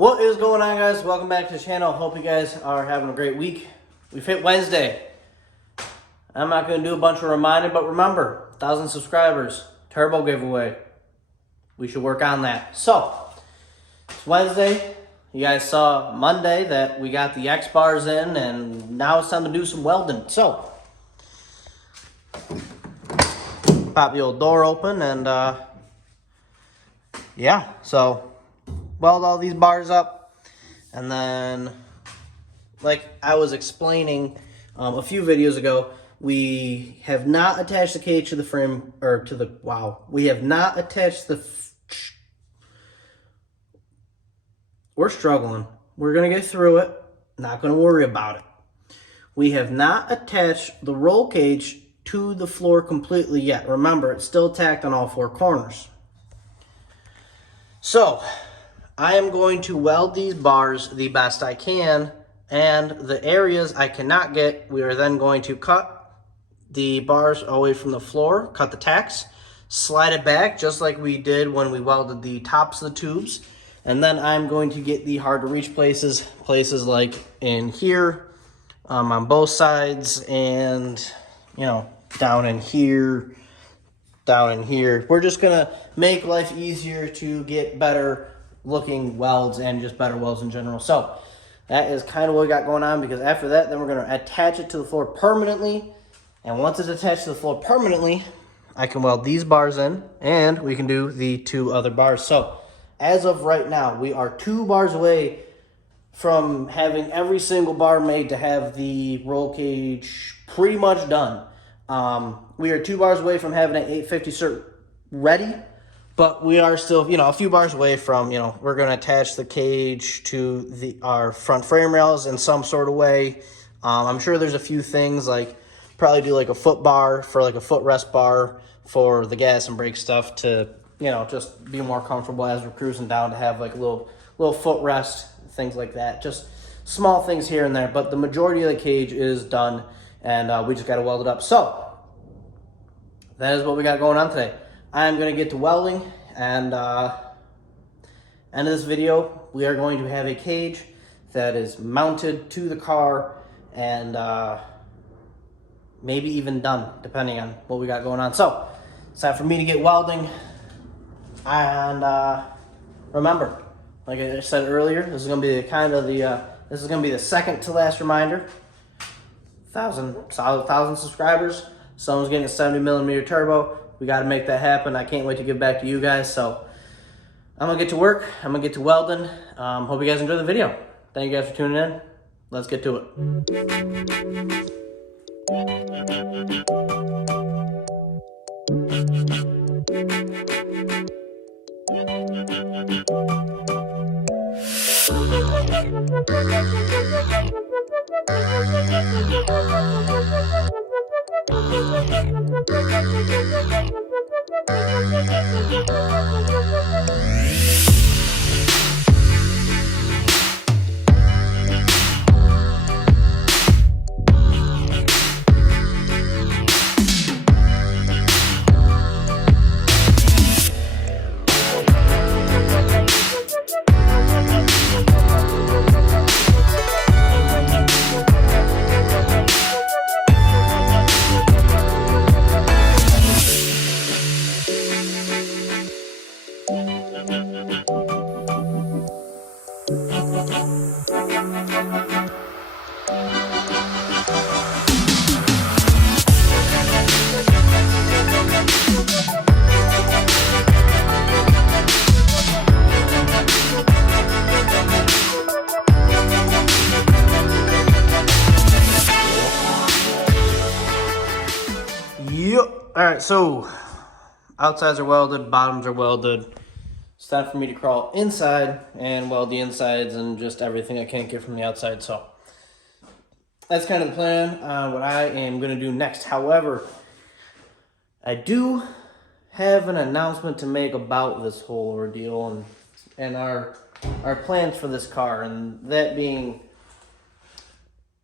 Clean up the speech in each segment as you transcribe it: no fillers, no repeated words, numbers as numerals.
What is going on, guys? Welcome back to the channel. Hope you guys are having a great week. We've hit Wednesday. I'm not going to do a bunch of reminding, but remember, 1,000 subscribers, turbo giveaway. We should work on that. So, it's Wednesday. You guys saw Monday that we got the X bars in, and now it's time to do some welding. So, pop the old door open, and yeah, so weld all these bars up, and then, like I was explaining a few videos ago, we have not attached the cage to the frame, or to the, we have not attached the, we're struggling. We're going to get through it. Not going to worry about it. We have not attached the roll cage to the floor completely yet. Remember, it's still tacked on all four corners. So, I am going to weld these bars the best I can, and the areas I cannot get, we are then going to cut the bars away from the floor, cut the tacks, slide it back just like we did when we welded the tops of the tubes, and then I'm going to get the hard to reach places like in here, on both sides, and you know, down in here, down in here. We're just gonna make life easier to get better looking welds and just better welds in general. So that is kind of what we got going on, because after that, then we're going to attach it to the floor permanently. And once it's attached to the floor permanently, I can weld these bars in, and we can do the two other bars. So as of right now, we are 2 bars away from having every single bar made to have the roll cage pretty much done. We are 2 bars away from having an 850 cert ready. But we are still, you know, a few bars away from, you know, we're going to attach the cage to our front frame rails in some sort of way. I'm sure there's a few things, like probably do like a foot bar for like a footrest bar for the gas and brake stuff to, you know, just be more comfortable as we're cruising down, to have like a little footrest, things like that. Just small things here and there. But the majority of the cage is done, and we just got to weld it up. So that is what we got going on today. I'm going to get to welding, and end of this video, we are going to have a cage that is mounted to the car, and maybe even done, depending on what we got going on. So it's time for me to get welding, and remember, like I said earlier, this is going to be this is going to be the second to last reminder. 1,000 subscribers. Someone's getting a 70mm turbo. We got to make that happen. I can't wait to give back to you guys. So I'm going to get to work. I'm going to get to welding. Hope you guys enjoy the video. Thank you guys for tuning in. Let's get to it. Alright, so outsides are welded, bottoms are welded. It's time for me to crawl inside and weld the insides and just everything I can't get from the outside. So that's kind of the plan on what I am going to do next. However, I do have an announcement to make about this whole ordeal and our plans for this car, and that being,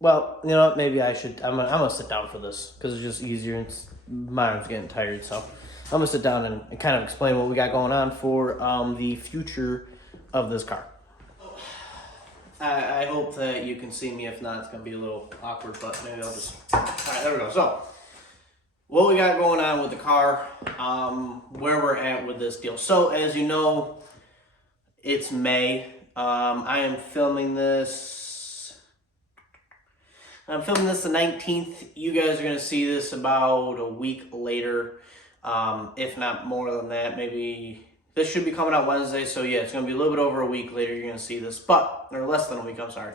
well, you know what, maybe I should, I'm gonna sit down for this because it's just easier. My arm's getting tired, so I'm gonna sit down and kind of explain what we got going on for the future of this car. I hope that you can see me. If not, it's going to be a little awkward, but maybe I'll just... All right, there we go. So, what we got going on with the car, where we're at with this deal. So, as you know, it's May. I am filming this... I'm filming this the 19th. You guys are going to see this about a week later, if not more than that. Maybe this should be coming out Wednesday, so yeah, it's going to be a little bit over a week later you're going to see this, or less than a week, I'm sorry.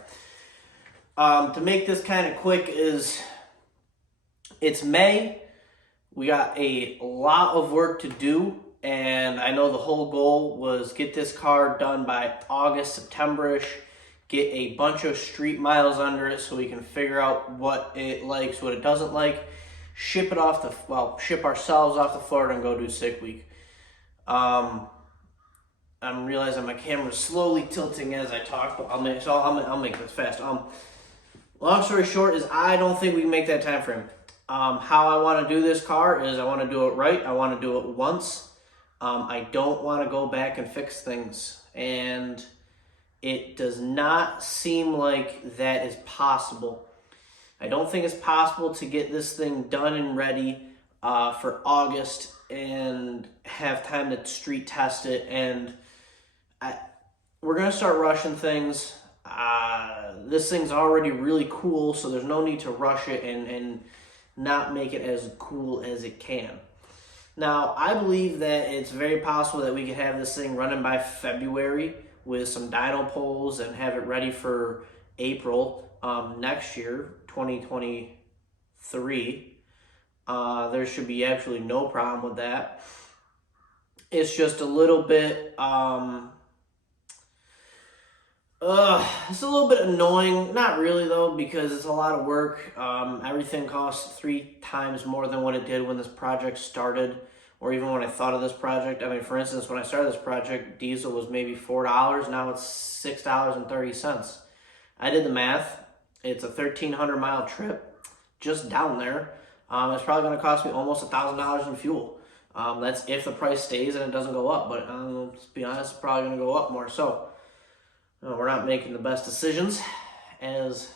To make this kind of quick it's May. We got a lot of work to do, and I know the whole goal was get this car done by August, September-ish, get a bunch of street miles under it so we can figure out what it likes, what it doesn't like, ship ourselves off to Florida and go do Sick Week. I'm realizing my camera's slowly tilting as I talk, but I'll make this fast. Long story short is I don't think we can make that time frame. How I want to do this car is I want to do it right. I want to do it once. I don't want to go back and fix things, and it does not seem like that is possible. I don't think it's possible to get this thing done and ready for August and have time to street test it. And we're going to start rushing things. This thing's already really cool, so there's no need to rush it and not make it as cool as it can. Now, I believe that it's very possible that we could have this thing running by February with some dyno poles and have it ready for April next year, 2023. There should be absolutely no problem with that. It's just a little bit, it's a little bit annoying. Not really though, because it's a lot of work. Everything costs 3 times more than what it did when this project started, or even when I thought of this project. I mean, for instance, when I started this project, diesel was maybe $4. Now it's $6.30. I did the math. It's a 1,300 mile trip just down there. It's probably going to cost me almost $1,000 in fuel. That's if the price stays and it doesn't go up. But to be honest, it's probably going to go up more. So we're not making the best decisions, as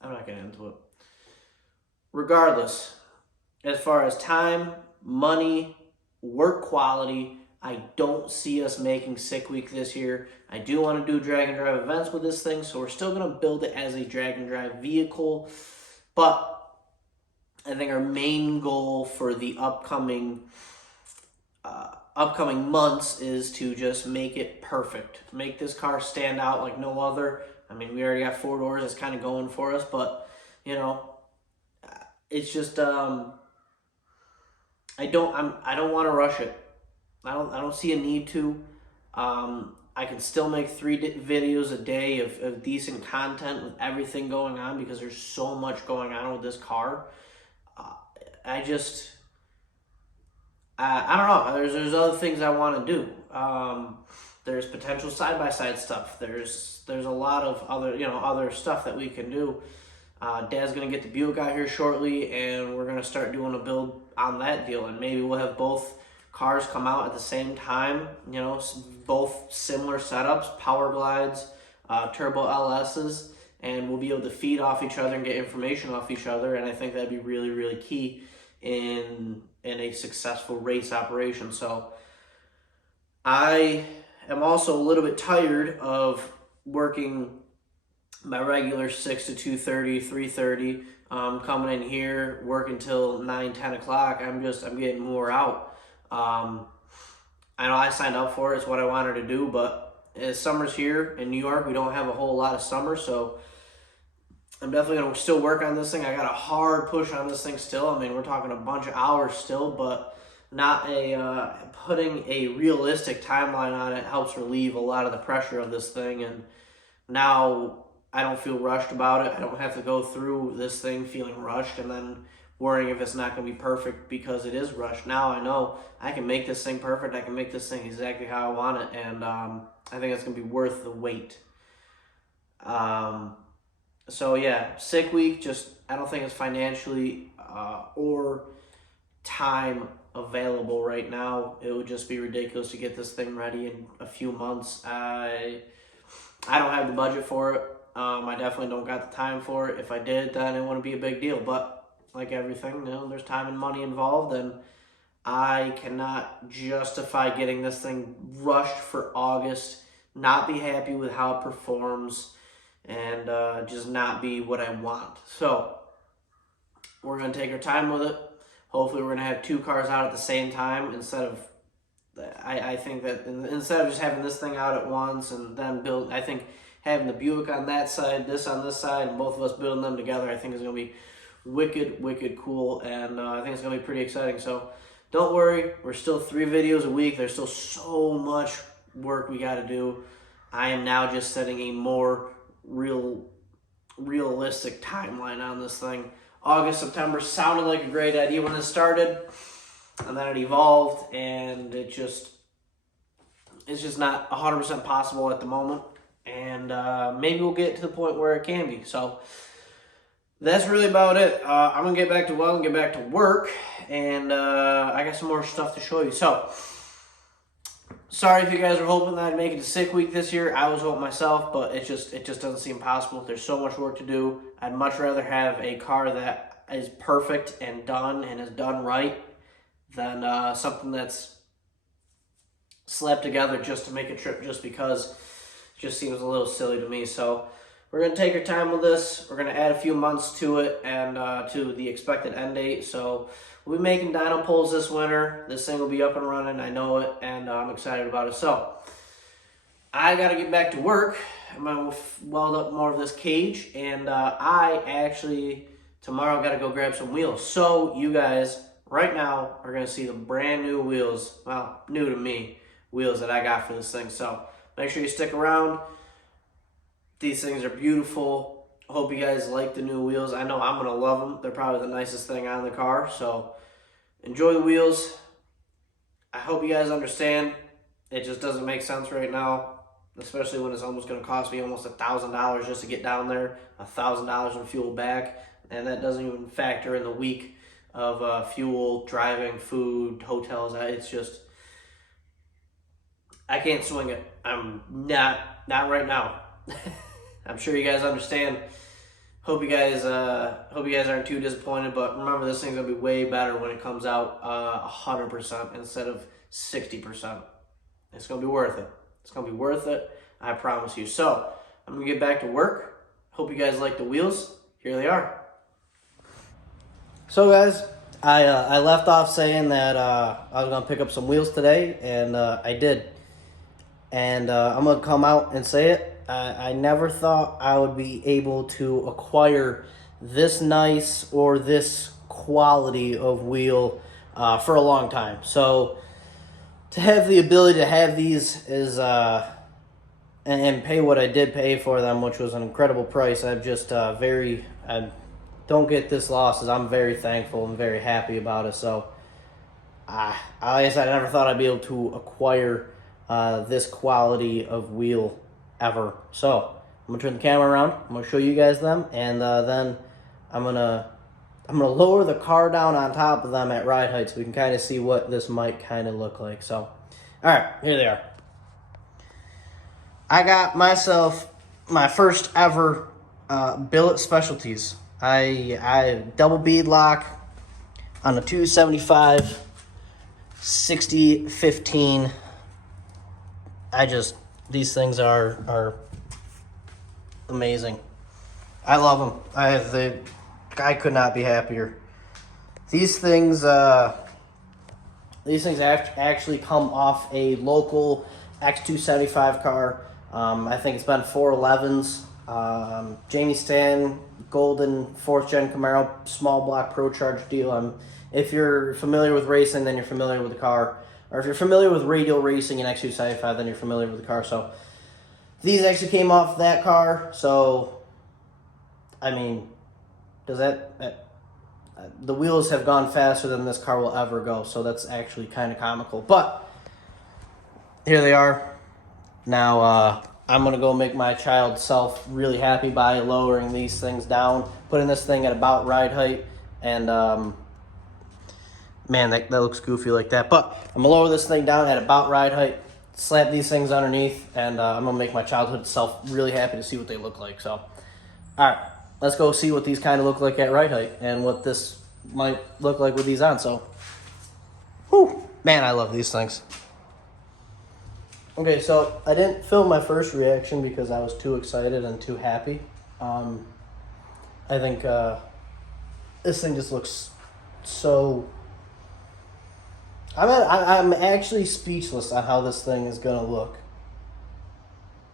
I'm not getting into it. Regardless, as far as time, money, work quality, I don't see us making Sick Week this year. I do want to do drag and drive events with this thing, so we're still going to build it as a drag and drive vehicle. But I think our main goal for the upcoming months is to just make it perfect. Make this car stand out like no other. I mean, we already got 4 doors. It's kind of going for us, but it's just I don't want to rush it. I don't see a need to. I can still make 3 videos a day of decent content with everything going on, because there's so much going on with this car. I don't know. There's other things I want to do. There's potential side-by-side stuff. There's a lot of other stuff that we can do. Dad's gonna get the Buick out here shortly, and we're gonna start doing a build on that deal. And maybe we'll have both cars come out at the same time. Both similar setups, Power Glides, Turbo LSs, and we'll be able to feed off each other and get information off each other. And I think that'd be really, really key in a successful race operation. So I am also a little bit tired of working my regular 6 to 2:30, 3:30, coming in here, working till 9, 10 o'clock. I'm getting more out. I know I signed up for it. It's what I wanted to do, but as summer's here in New York, we don't have a whole lot of summer, so I'm definitely going to still work on this thing. I got a hard push on this thing still. I mean, we're talking a bunch of hours still, but not putting a realistic timeline on it helps relieve a lot of the pressure of this thing. And now I don't feel rushed about it. I don't have to go through this thing feeling rushed and then worrying if it's not going to be perfect because it is rushed. Now I know I can make this thing perfect. I can make this thing exactly how I want it, and I think it's going to be worth the wait. So yeah, Sick Week, I don't think it's financially or time available right now. It would just be ridiculous to get this thing ready in a few months. I don't have the budget for it. I definitely don't got the time for it. If I did, then it wouldn't be a big deal. But like everything, there's time and money involved, and I cannot justify getting this thing rushed for August, not be happy with how it performs, and just not be what I want. So we're going to take our time with it. Hopefully we're going to have 2 cars out at the same time instead of, I think that instead of just having this thing out at once and then build, I think having the Buick on that side, this on this side, and both of us building them together, I think is going to be wicked, wicked cool, and I think it's going to be pretty exciting. So don't worry, we're still 3 videos a week. There's still so much work we got to do. I am now just setting a more realistic timeline on this thing. August, September sounded like a great idea when it started, and then it evolved, and it's just not 100% possible at the moment, and maybe we'll get to the point where it can be. So that's really about it. I'm going to get back to welding, get back to work, and I got some more stuff to show you. So sorry if you guys were hoping that I'd make it to sick week this year. I was hoping myself, but it just doesn't seem possible. There's so much work to do. I'd much rather have a car that is perfect and done and is done right than something that's slapped together just to make a trip just because. It just seems a little silly to me. So we're going to take our time with this. We're going to add a few months to it and to the expected end date. So we'll be making dyno pulls this winter. This thing will be up and running. I know it, and I'm excited about it. So I got to get back to work. I'm going to weld up more of this cage, and I actually tomorrow got to go grab some wheels. So you guys right now are going to see the brand new wheels, well, new to me, wheels that I got for this thing. So make sure you stick around. These things are beautiful. Hope you guys like the new wheels. I know I'm going to love them. They're probably the nicest thing on the car. So enjoy the wheels. I hope you guys understand. It just doesn't make sense right now, especially when it's almost going to cost me almost $1,000 just to get down there, $1,000 in fuel back, and that doesn't even factor in the week of fuel, driving, food, hotels. It's just, I can't swing it. I'm not right now. I'm sure you guys understand. Hope you guys aren't too disappointed, but remember, this thing's gonna be way better when it comes out 100% instead of 60%. It's gonna be worth it. It's gonna be worth it, I promise you. So I'm gonna get back to work. Hope you guys like the wheels. Here they are. So guys, I left off saying that I was gonna pick up some wheels today, and I did. And I'm gonna come out and say it. I never thought I would be able to acquire this nice or this quality of wheel for a long time. So to have the ability to have these is and pay what I did pay for them, which was an incredible price. I'm just I don't get this lost, as I'm very thankful and very happy about it. So like I said, I never thought I'd be able to acquire this quality of wheel ever. So I'm gonna turn the camera around. I'm gonna show you guys them, and then I'm gonna lower the car down on top of them at ride height so we can kind of see what this might kind of look like. So, all right, here they are. I got myself my first ever billet specialties. I double bead lock on a 275 60-15. These things are amazing. I love them. I could not be happier. These things actually come off a local X275 car. I think it's been 411s. Jamie Stan, Golden 4th Gen Camaro, small block Pro Charge deal. If you're familiar with racing, then you're familiar with the car. Or if you're familiar with radial racing and X275, then you're familiar with the car. So these actually came off that car. So, I mean, the wheels have gone faster than this car will ever go. So that's actually kind of comical. But here they are. Now, I'm going to go make my child self really happy by lowering these things down, putting this thing at about ride height, and man, that looks goofy like that. But I'm going to lower this thing down at about ride height, slap these things underneath, and I'm gonna make my childhood self really happy to see what they look like. So, all right, let's go see what these kind of look like at ride height and what this might look like with these on. So, whew, man, I love these things. Okay, so I didn't film my first reaction because I was too excited and too happy. I think this thing just looks so... I'm actually speechless on how this thing is going to look.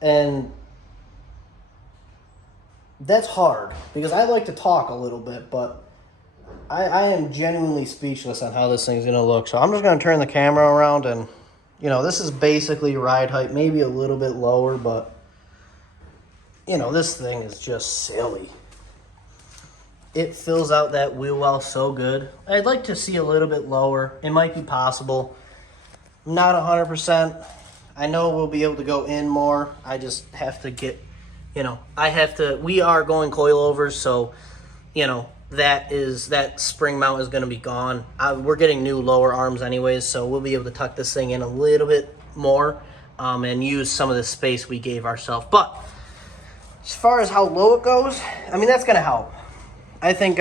And that's hard because I like to talk a little bit, but I am genuinely speechless on how this thing's going to look. So I'm just going to turn the camera around and, you know, this is basically ride height, maybe a little bit lower, but, you know, this thing is just silly. It fills out that wheel well so good. I'd like to see a little bit lower. It might be possible. Not 100%. I know we'll be able to go in more. I just have to get, you know, we are going coilovers, so, you know, that spring mount is going to be gone. We're getting new lower arms anyways, so we'll be able to tuck this thing in a little bit more and use some of the space we gave ourselves. But as far as how low it goes, I mean, that's going to help. I think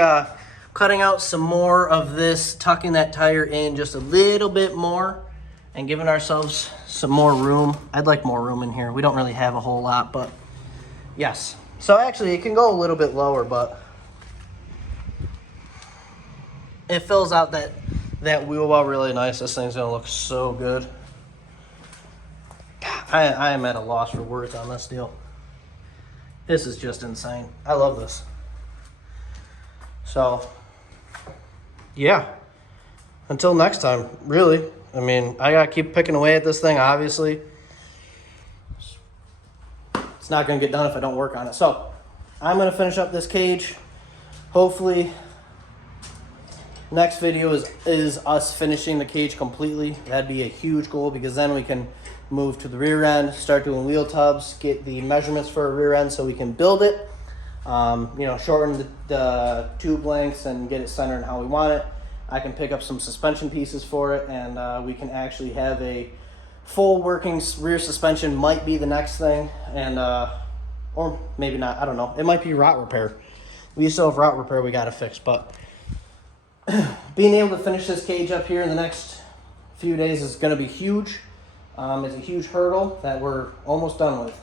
cutting out some more of this, tucking that tire in just a little bit more and giving ourselves some more room. I'd like more room in here. We don't really have a whole lot, but yes. So actually it can go a little bit lower, but it fills out that wheel well really nice. This thing's gonna look so good. I am at a loss for words on this deal. This is just insane. I love this. So, yeah, until next time, really. I mean, I got to keep picking away at this thing, obviously. It's not going to get done if I don't work on it. So, I'm going to finish up this cage. Hopefully, next video is us finishing the cage completely. That'd be a huge goal because then we can move to the rear end, start doing wheel tubs, get the measurements for a rear end so we can build it. You know, shorten the tube lengths and get it centered how we want it. I can pick up some suspension pieces for it, and we can actually have a full working rear suspension. Might be the next thing, and or maybe not. I don't know. It might be rot repair. We still have rot repair we got to fix, but being able to finish this cage up here in the next few days is going to be huge. It's a huge hurdle that we're almost done with.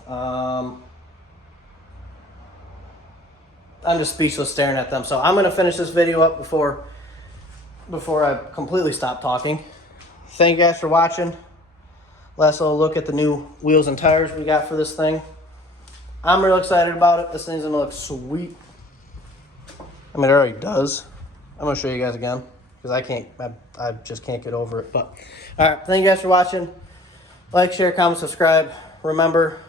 I'm just speechless staring at them. So I'm going to finish this video up before I completely stop talking. Thank you guys for watching. Last little look at the new wheels and tires we got for this thing. I'm real excited about it. This thing's going to look sweet. I mean, it already does. I'm going to show you guys again because I just can't get over it. But all right, thank you guys for watching. Like, share, comment, subscribe. Remember,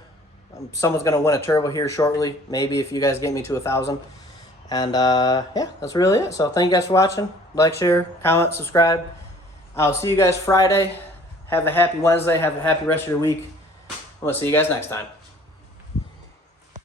someone's going to win a turbo here shortly, maybe if you guys get me to 1,000. And yeah, that's really it. So thank you guys for watching. Like, share, comment, subscribe. I'll see you guys Friday. Have a happy Wednesday. Have a happy rest of your week. We'll see you guys next time.